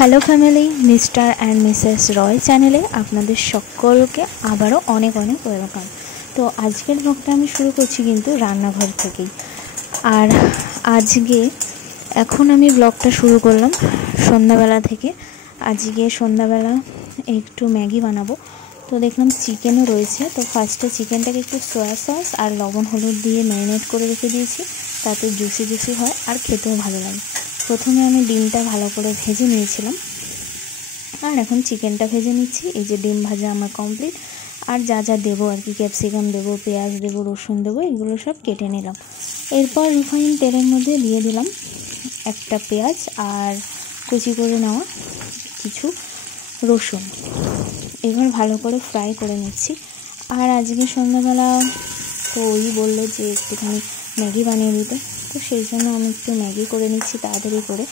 Hello family, mister and Mrs Roy চ্যানেলে আপনাদের সকলকে আবারও অনেক অনেক ওয়েলকাম। তো আজকের ব্লগটা আমি শুরু করছি কিন্তু রান্নাঘর থেকেই। আর আজকে এখন আমি ব্লগটা শুরু করলাম সন্ধ্যাবেলা থেকে। আজকে সন্ধ্যাবেলা একটু ম্যাগি বানাবো। তো দেখলাম চিকেনও রয়েছে। তো ফার্স্টে চিকেনটাকে একটু সয়া সস আর লবণ হলুদ দিয়ে ম্যারিনেট করে রেখে দিয়েছি, তাতে জুসি জুসি হয় আর খেতেও ভালো লাগে। প্রথমে আমি ডিমটা ভালো করে ভেজে নিয়েছিলাম, আর এখন চিকেনটা ভেজে নিচ্ছি। এই যে ডিম ভাজা আমার কমপ্লিট। আর যা যা দেবো আর কি, ক্যাপসিকাম দেবো, পেঁয়াজ দেবো, রসুন দেবো, এগুলো সব কেটে নিলাম। এরপর রিফাইন তেলের মধ্যে দিয়ে দিলাম একটা পেঁয়াজ আর কুচি করে নেওয়া কিছু রসুন। এবার ভালো করে ফ্রাই করে নিচ্ছি। আর আজকে সন্ধ্যাবেলা তো ওই বললো যে একটুখানি ম্যাগি বানিয়ে দিতে, তো সেই জন্য আমি একটু ম্যাগি করে নিচ্ছি তাড়াতাড়ি করে।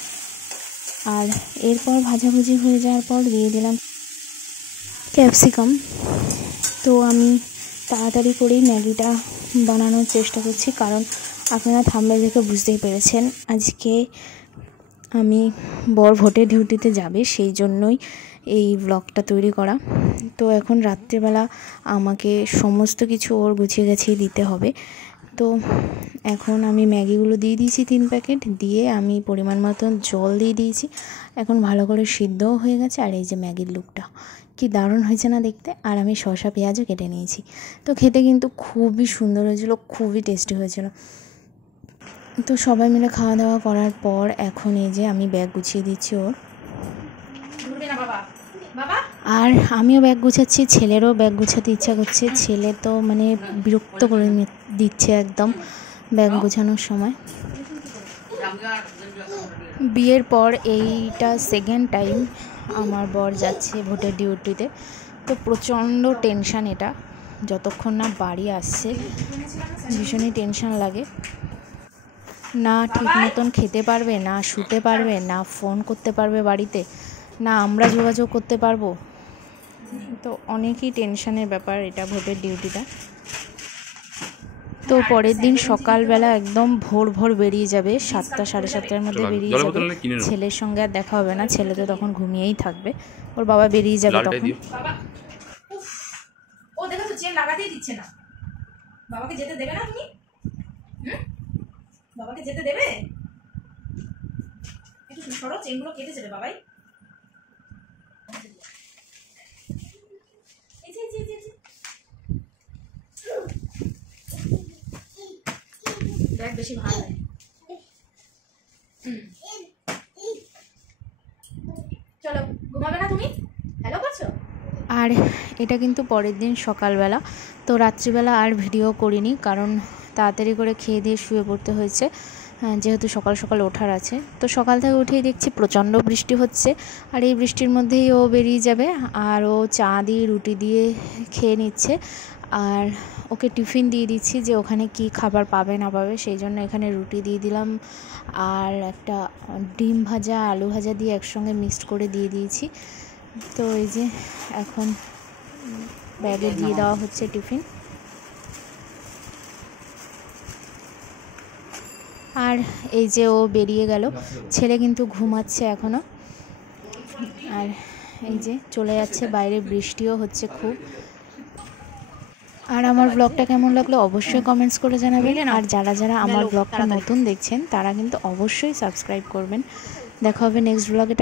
আর এরপর ভাজাভুজি হয়ে যাওয়ার পর দিয়ে দিলাম ক্যাপসিকাম। তো আমি তাড়াতাড়ি করেই ম্যাগিটা বানানোর চেষ্টা করছি, কারণ আপনারা থাম্বনেল দেখে বুঝতেই পেরেছেন আজকে আমি বর ভোটের ডিউটিতে যাবে, সেই জন্যই এই ব্লগটা তৈরি করা। তো এখন রাত্রিবেলা আমাকে সমস্ত কিছু ওর গুছিয়ে গাছিয়ে দিতে হবে। তো এখন আমি ম্যাগিগুলো দিয়ে দিয়েছি 3 প্যাকেট, দিয়ে আমি পরিমাণ মতন জল দিয়ে দিয়েছি। এখন ভালো করে সিদ্ধও হয়ে গেছে। আর এই যে ম্যাগির লুকটা কি দারুণ হয়েছে না দেখতে। আর আমি শসা পেঁয়াজও কেটে নিয়েছি। তো খেতে কিন্তু খুবই সুন্দর হয়েছিল, খুবই টেস্টি হয়েছিল। তো সবাই মিলে খাওয়া দাওয়া করার পর এখন এই যে আমি ব্যাগ গুছিয়ে দিচ্ছি ওর, আর আমিও ব্যাগ গুছাচ্ছি। ছেলেরও ব্যাগ গুছাতে ইচ্ছা করছে। ছেলে তো মানে বিরক্ত করে দিচ্ছে একদম ব্যাগ গোছানোর সময়। বিয়ের পর এইটা সেকেন্ড টাইম আমার বর যাচ্ছে ভোটের ডিউটিতে। তো প্রচণ্ড টেনশান এটা, যতক্ষণ না বাড়ি আসছে ভীষণই টেনশান লাগে। না ঠিক মতন খেতে পারবে, না শুতে পারবে, না ফোন করতে পারবে বাড়িতে, না আমরা যোগাযোগ করতে পারবো। তো অনেকই টেনশানের ব্যাপার এটা, ভোটের ডিউটিটা। তো পরের দিন সকালবেলা একদম ভোর ভোর বেরিয়ে যাবে, 7টা সাড়ে 7টার মধ্যে বেরিয়ে যাবে। ছেলের সঙ্গে আর দেখা হবে না, ছেলে তো তখন ঘুমিয়েই থাকবে। ওর বাবা বেরিয়ে যাবে তখন। ও দেখো তো চেন লাগাতেই দিচ্ছে না। বাবাকে যেতে দেবে না তুমি? বাবাকে যেতে দেবে? একটু সরো, চেনগুলো কেটে যাবে বাবাই। দেখ বেশি ভালো হয়। চলো, ঘুমাবে না তুমি? হ্যালো করছো? আর এটা কিন্তু পরের দিন সকালবেলা। তো রাত্রিবেলা আর ভিডিও করিনি, কারণ তাড়াতাড়ি করে খেয়ে দিয়ে শুয়ে পড়তে হয়েছে, যেহেতু সকাল সকাল ওঠার আছে। তো সকাল থেকে উঠেই দেখছি প্রচণ্ড বৃষ্টি হচ্ছে। আর এই বৃষ্টির মধ্যেই ও বেরিয়ে যাবে। আর ও চা দিয়ে রুটি দিয়ে খেয়ে নিচ্ছে। আর ওকে টিফিন দিয়ে দিচ্ছি, যে ওখানে কি খাবার পাবে না পাবে, সেই জন্য এখানে রুটি দিয়ে দিলাম। আর একটা ডিম ভাজা আলু ভাজা দিয়ে একসঙ্গে মিক্সড করে দিয়ে দিয়েছি। তো এই যে এখন ব্যাগে দিয়ে দেওয়া হচ্ছে টিফিন। আর এই যে ও বেরিয়ে গেল, ছেলে কিন্তু ঘুমাচ্ছে এখনও। আর এই যে চলে যাচ্ছে, বাইরে বৃষ্টিও হচ্ছে খুব। আর আমার ব্লগটা কেমন লাগলো অবশ্যই কমেন্টস করে জানাবেন। আর যারা যারা আমার ব্লগটা নতুন দেখছেন তারা কিন্তু অবশ্যই সাবস্ক্রাইব করবেন। দেখা হবে নেক্সট ব্লগে।